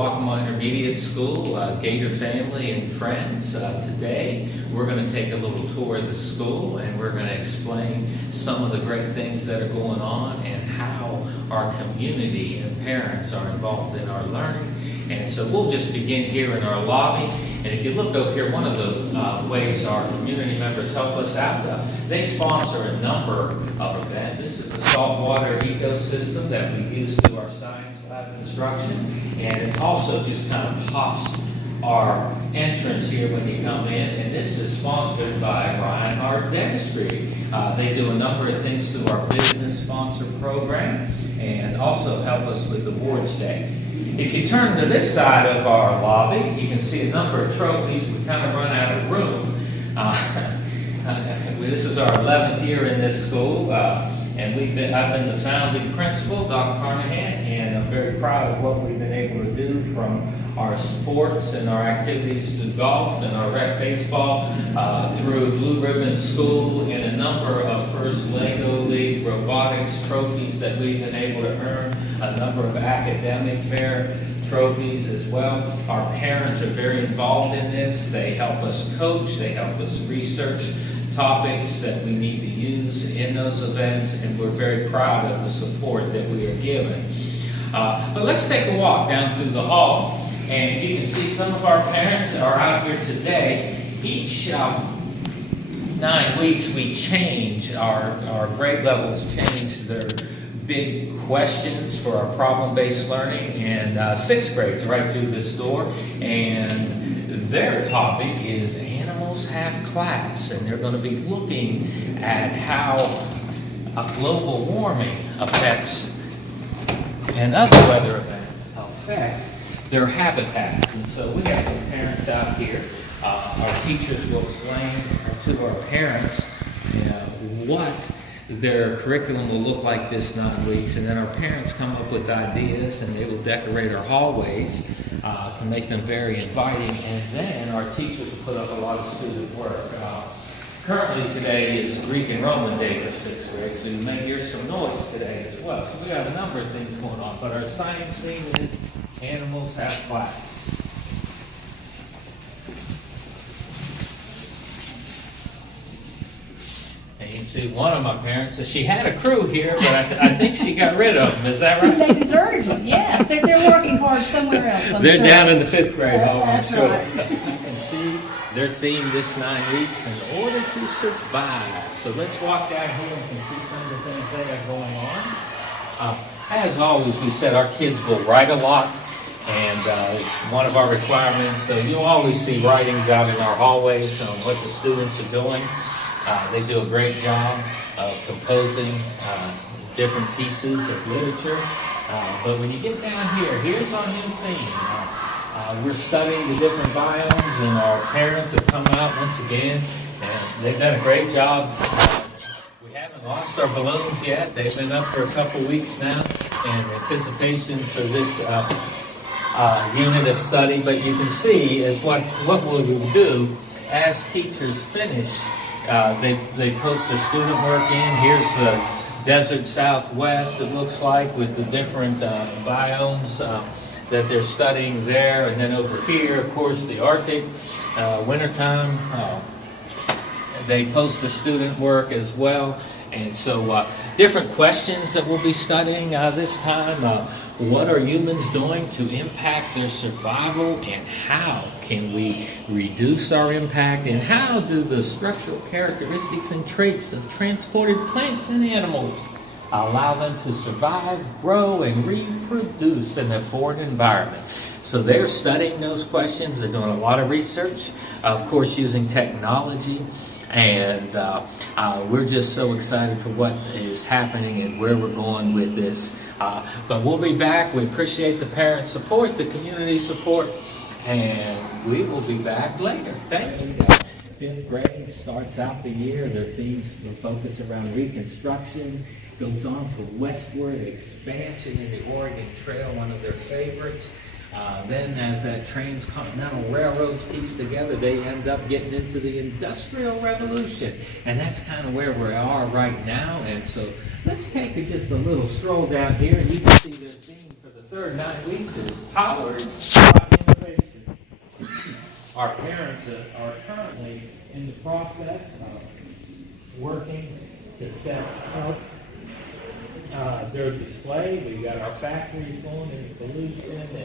Waccamaw Intermediate School, Gator family and friends. Today we're going to take a little tour of the school and we're going to explain some of the great things that are going on and how our community and parents are involved in our learning. And so we'll just begin here in our lobby. And if you look over here, one of the ways our community members help us out, they sponsor a number of events. This is a saltwater ecosystem that we use through our science lab instruction. And it also just kind of pops our entrance here when you come in. And this is sponsored by Reinhardt Dentistry. They do a number of things through our business sponsor program and also help us with Awards Day. If you turn to this side of our lobby, you can see a number of trophies. We kind of run out of room. This is our 11th year in this school, and I've been the founding principal, Dr. Carnahan, and I'm very proud of what we've been able to do from our sports and our activities to golf and our rec baseball, through Blue Ribbon School and a number of First Lego League robotics trophies that we've been able to earn, a number of academic fair trophies as well. Our parents are very involved in this. They help us coach, they help us research topics that we need to use in those events, and we're very proud of the support that we are given. But let's take a walk down through the hall, and you can see some of our parents are out here today. Each 9 weeks we change, our grade levels change their big questions for our problem-based learning, and 6th grade's right through this door, and their topic is Animals Have Class, and they're going to be looking at how global warming affects and other weather events affect their habitats. And so we have some parents out here. Our teachers will explain to our parents what their curriculum will look like this 9 weeks, and then our parents come up with ideas and they will decorate our hallways to make them very inviting, and then our teachers will put up a lot of student work. Currently today is Greek and Roman Day for 6th grade, so you may hear some noise today as well. So we have a number of things going on, but our science theme is Animals Have Class. And you can see one of my parents, so she had a crew here, but I think she got rid of them. Is that right? They deserted them, yes. They're working hard somewhere else. They're sure. Down in the 5th grade hall, I'm sure. Right. And see, their theme this 9 weeks, in order to survive. So let's walk down here and can see some of the things they have going on. As always, we said our kids will write a lot, and it's one of our requirements. So you'll always see writings out in our hallways on what the students are doing. They do a great job of composing different pieces of literature. But when you get down here, here's our new theme. We're studying the different biomes, and our parents have come out once again, and they've done a great job. We haven't lost our balloons yet. They've been up for a couple weeks now in anticipation for this unit of study. But you can see is what we will do as teachers finish. They post the student work in. Here's the desert Southwest, it looks like, with the different biomes that they're studying there. And then over here, of course, the Arctic, wintertime, they post the student work as well. And so different questions that we'll be studying this time. What are humans doing to impact their survival, and how can we reduce our impact, and how do the structural characteristics and traits of transported plants and animals allow them to survive, grow, and reproduce in a foreign environment? So they're studying those questions. They're doing a lot of research, of course, using technology. And we're just so excited for what is happening and where we're going with this. But we'll be back. We appreciate the parent support, the community support, and we will be back later. Thank you. 5th grade starts out the year. Their themes will focus around Reconstruction, goes on for westward, expansion in the Oregon Trail, one of their favorites. Then as that transcontinental railroads piece together, they end up getting into the Industrial Revolution. And that's kind of where we are right now. And so let's take just a little stroll down here, and you can see their theme for the third 9 weeks is powered by innovation. Our parents are currently in the process of working to set up their display. We've got our factories going into pollution, and you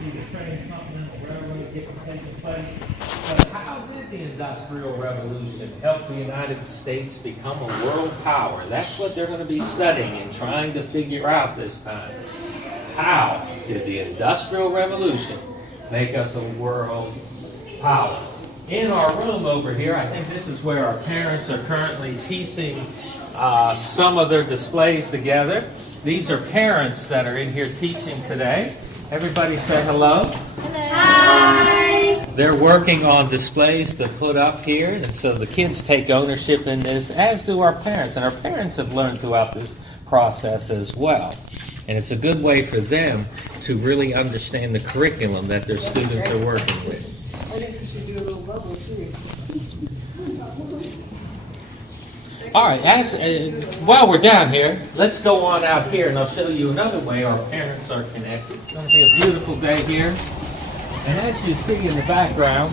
see the transcontinental railroad taking place. But how did the Industrial Revolution help the United States become a world power? That's what they're going to be studying and trying to figure out this time. How did the Industrial Revolution make us a world power? In our room over here, I think this is where our parents are currently piecing some of their displays together. These are parents that are in here teaching today. Everybody say hello. Hello. Hi. They're working on displays to put up here, and so the kids take ownership in this, as do our parents. And our parents have learned throughout this process as well. And it's a good way for them to really understand the curriculum that their students are working with. I think you should do a little bubble too. All right, while we're down here, let's go on out here and I'll show you another way our parents are connected. It's going to be a beautiful day here. And as you see in the background,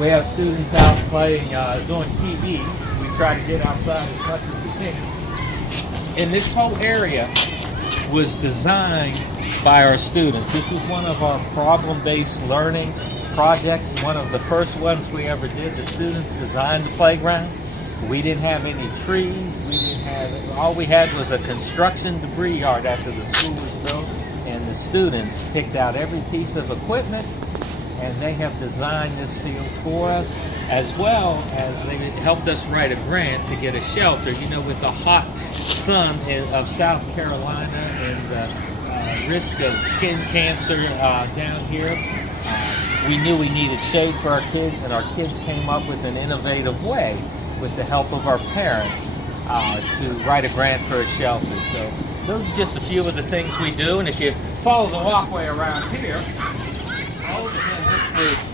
we have students out playing, doing TV. We try to get outside as much as we can. And this whole area was designed by our students. This was one of our problem-based learning projects, one of the first ones we ever did. The students designed the playground. We didn't have any trees. All we had was a construction debris yard after the school was built, and the students picked out every piece of equipment, and they have designed this field for us, as well as they helped us write a grant to get a shelter. You know, with the hot sun of South Carolina and the risk of skin cancer down here, we knew we needed shade for our kids, and our kids came up with an innovative way, with the help of our parents, to write a grant for a shelter. So those are just a few of the things we do. And if you follow the walkway around here, this was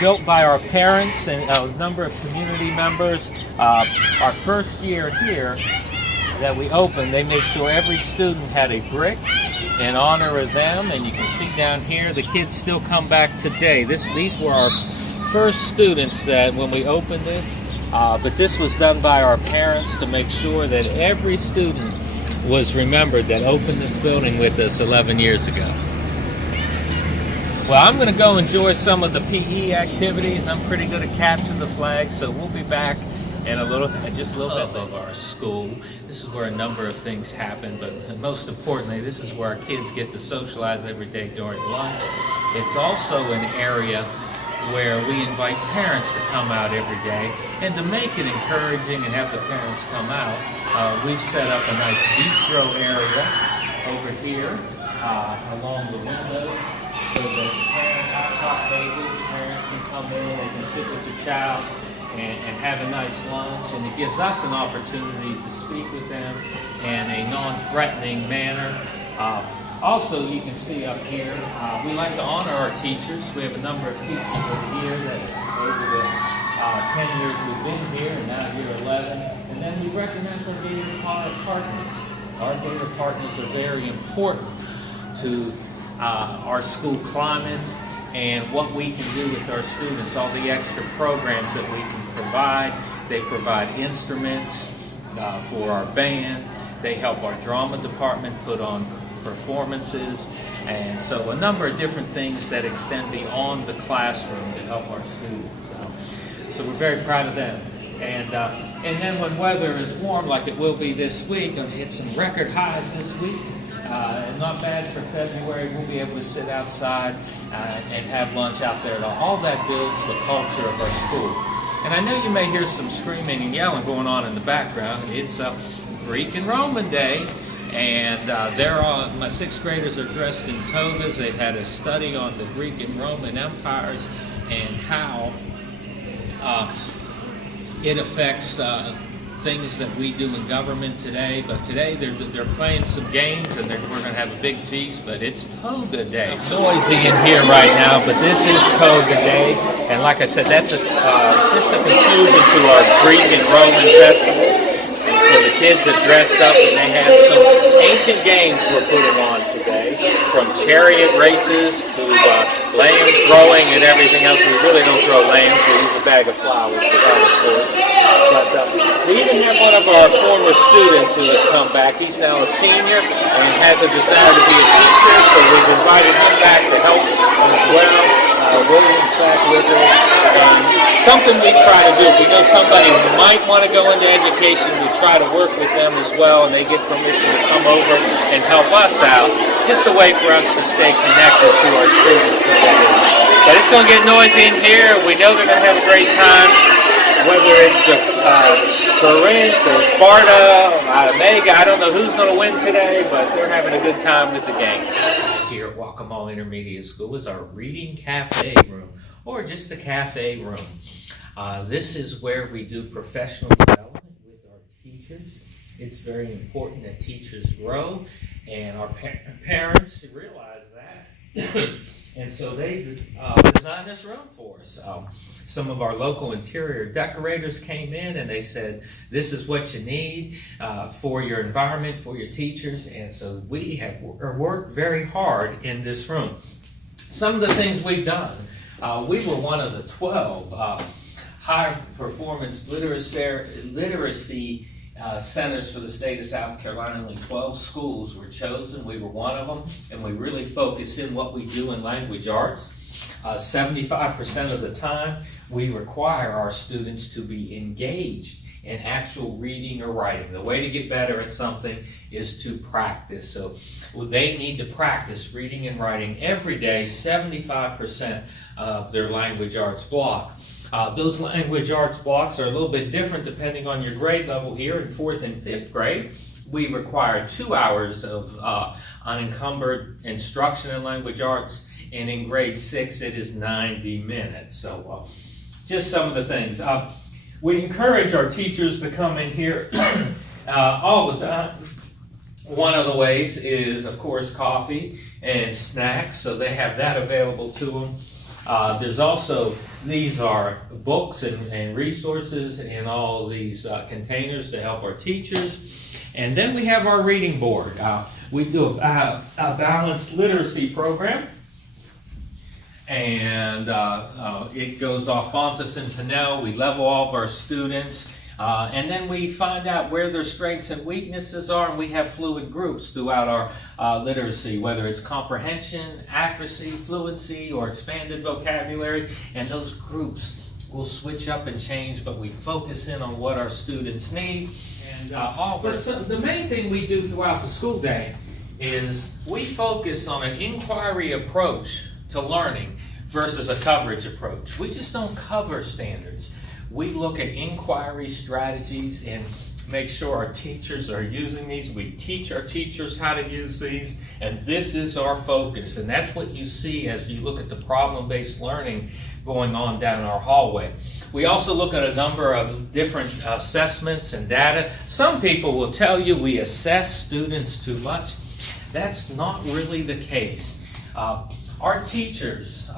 built by our parents and a number of community members. Our first year here that we opened, they made sure every student had a brick in honor of them. And you can see down here, the kids still come back today. These were our first students that when we opened this, but this was done by our parents to make sure that every student was remembered that opened this building with us 11 years ago. Well, I'm going to go enjoy some of the PE activities. I'm pretty good at capturing the flag, so we'll be back in just a little bit of our school. This is where a number of things happen, but most importantly, this is where our kids get to socialize every day during lunch. It's also an area where we invite parents to come out every day, and to make it encouraging and have the parents come out, we've set up a nice bistro area over here along the windows, so that hot babies, parents can come in, they can sit with the child and have a nice lunch, and it gives us an opportunity to speak with them in a non-threatening manner. Also, you can see up here, we like to honor our teachers. We have a number of teachers over here that over the 10 years we've been here, and now year 11. And then we recognize our Gator partners. Our Gator partners are very important to our school climate and what we can do with our students, all the extra programs that we can provide. They provide instruments for our band. They help our drama department put on performances, and so a number of different things that extend beyond the classroom to help our students. So we're very proud of them. And then when weather is warm, like it will be this week, going to hit some record highs this week. And not bad for February. We'll be able to sit outside and have lunch out there. All that builds the culture of our school. And I know you may hear some screaming and yelling going on in the background. It's Greek and Roman Day. And my sixth graders are dressed in togas. They've had a study on the Greek and Roman empires and how it affects things that we do in government today. But today they're playing some games, and we're going to have a big feast. But it's Toga Day. It's noisy in here right now, but this is Toga Day. And like I said, that's just a conclusion to our Greek and Roman festival. And so the kids that dressed up, and they had some ancient games we're putting on today, from chariot races to lamb throwing and everything else. We really don't throw lambs, we use a bag of flowers for that, of course. But we even have one of our former students who has come back. He's now a senior and has a desire to be a teacher, so we've invited him back to help as well. William's back with us. And something we try to do, if we know somebody who might want to go into education, we try to work with them as well, and they get permission to come over and help us out. Just a way for us to stay connected to our students. But it's going to get noisy in here. We know they're going to have a great time, whether it's the Corinth or Sparta or Omega. I don't know who's going to win today, but they're having a good time with the game. Here at Waccamaw Intermediate School is our reading cafe room, or just the cafe room. This is where we do professional development with our teachers. It's very important that teachers grow, and our parents realize that. And so they designed this room for us. Some of our local interior decorators came in and they said, this is what you need for your environment, for your teachers. And so we have worked very hard in this room. Some of the things we've done, we were one of the 12 high performance literacy centers for the state of South Carolina. Only 12 schools were chosen. We were one of them, and we really focus in what we do in language arts. 75% of the time, we require our students to be engaged in actual reading or writing. The way to get better at something is to practice. So they need to practice reading and writing every day, 75% of their language arts block. Those language arts blocks are a little bit different depending on your grade level. Here in 4th and 5th grade, we require 2 hours of unencumbered instruction in language arts, and in grade 6 it is 90 minutes. So just some of the things. We encourage our teachers to come in here all the time. One of the ways is, of course, coffee and snacks, so they have that available to them. There's also, these are books and resources in all these containers to help our teachers. And then we have our reading board. We do a balanced literacy program. And it goes off Fontes and Pinnell. We level all of our students. And then we find out where their strengths and weaknesses are, and we have fluid groups throughout our literacy, whether it's comprehension, accuracy, fluency, or expanded vocabulary. And those groups will switch up and change, but we focus in on what our students need. And the main thing we do throughout the school day is we focus on an inquiry approach to learning versus a coverage approach. We just don't cover standards. We look at inquiry strategies and make sure our teachers are using these. We teach our teachers how to use these, and this is our focus. And that's what you see as you look at the problem-based learning going on down our hallway. We also look at a number of different assessments and data. Some people will tell you we assess students too much. That's not really the case. Our teachers,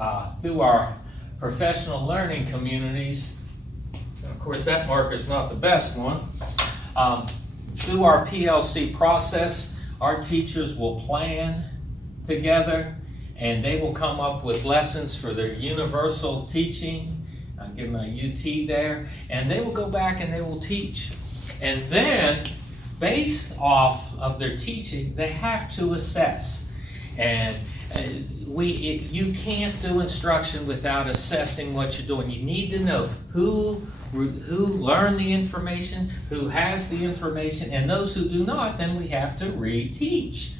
through our professional learning communities, and of course that marker is not the best one, through our PLC process, our teachers will plan together and they will come up with lessons for their universal teaching. I'll give them a UT there, and they will go back and they will teach. And then, based off of their teaching, they have to assess. And you can't do instruction without assessing what you're doing. You need to know who learned the information, who has the information, and those who do not, then we have to reteach.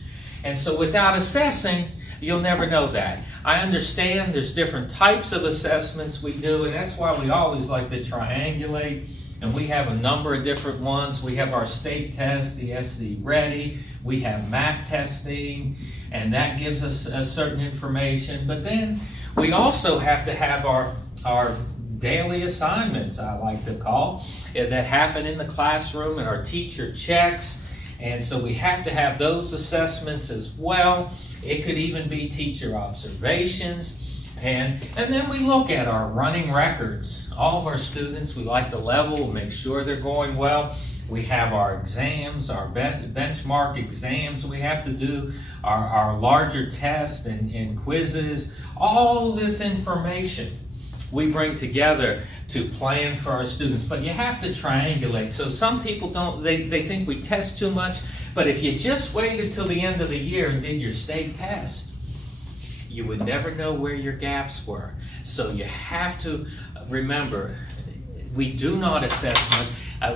And so without assessing, you'll never know that. I understand there's different types of assessments we do, and that's why we always like to triangulate. And we have a number of different ones. We have our state test, the SC Ready. We have MAP testing, and that gives us a certain information. But then we also have to have our daily assignments, I like to call, that happen in the classroom, and our teacher checks. And so we have to have those assessments as well. It could even be teacher observations. And then we look at our running records. All of our students, we like to level, make sure they're going well. We have our exams, our benchmark exams we have to do, our larger tests and quizzes, all this information we bring together to plan for our students. But you have to triangulate. So some people don't, they think we test too much, but if you just waited till the end of the year and did your state test, you would never know where your gaps were. So you have to remember, we do not assess much.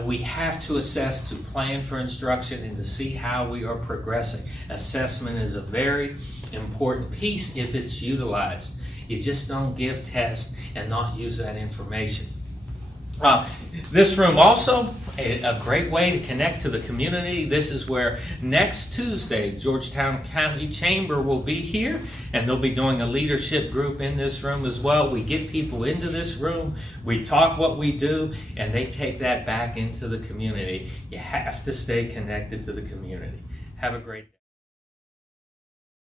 We have to assess to plan for instruction and to see how we are progressing. Assessment is a very important piece if it's utilized. You just don't give tests and not use that information. This room also, a great way to connect to the community. This is where next Tuesday, Georgetown County Chamber will be here, and they'll be doing a leadership group in this room as well. We get people into this room, we talk what we do, and they take that back into the community. You have to stay connected to the community. Have a great day.